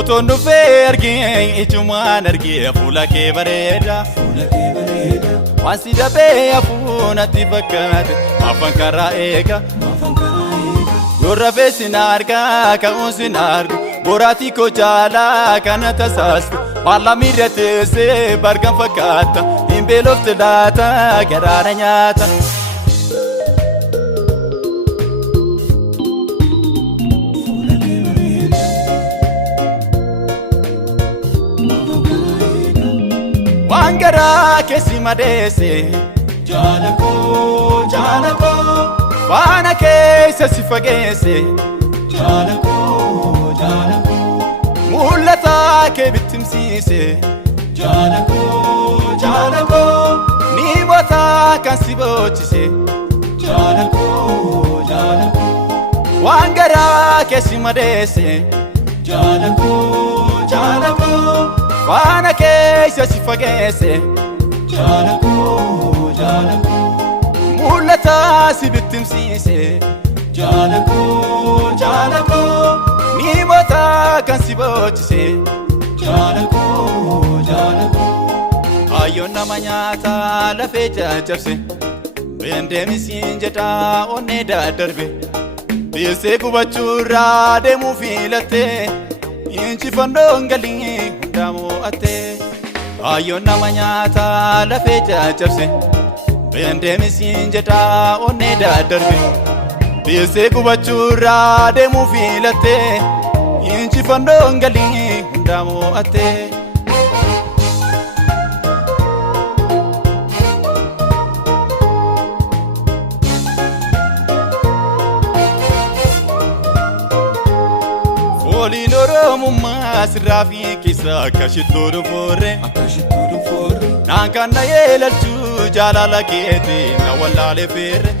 Oton dhufee argee ijumaan argee fuula kee bareeda waan si dhabee hafuunatti fakkaate afaan karaa eega yoo rafeessi na argaa ka'uunsi na argu boraatii koo jaalaa kana tasaastu maalla miirra teessee bargan fakkaata hin beelofte laata garaara nyaata. Waan garaa keessi madeesse jaalako faana keessa si fageesse jaalako mul'ata kee bittimsiise jaalako ni moota kan si boochise jaalako waan garaa keessi madeesse jaalako faana keessa si fageesse jaalako mul'ata si bittimsiise jaalako ni moota kan si boochise jaalako ayyoon nama nyaata lafee caccabse beendeemisiin jedhaa onnee daddarbe beessee gubachuurraa deemuu filattee injifannoon galii hundaa mo'attee ayyoon nama nyaata lafee caccabse beendeemisiin jedhaa onnee daddarbe beessee gubachuurraa deemuu filattee injifannoon galii hundaa mo'attee. Fooliin Oromummaa sirraa fi keessa akka shittoo dhufoorre naan kan na yeelalchuu jaalala keetii na wallaalee feerre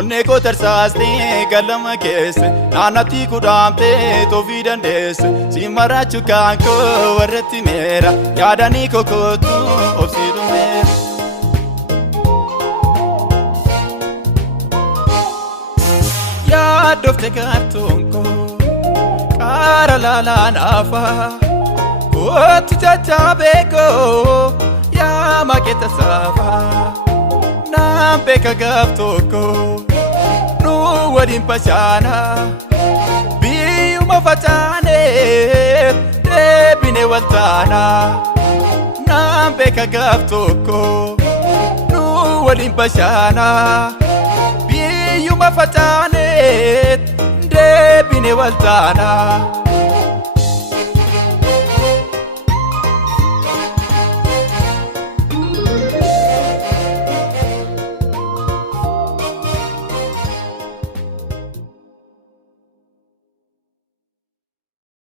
onnee koo tarsaastee galama keesse naannatti kudhaamtee toofii dandeesse si marachuu kan koo warratti meera yaadanii kokootu obsii dhumeera. Yaaddofte gaartoon koo kaara laalaan afaa kootti jajjabee koo yaa makeeta saafaa naan beeka gaaf tokko nu waliin bashaanaa biyyuma facaaneef deebine waltaanaa naan beeka gaaf tokko nu waliin bashaanaa biyyuma facaaneef deebine waltaanaa.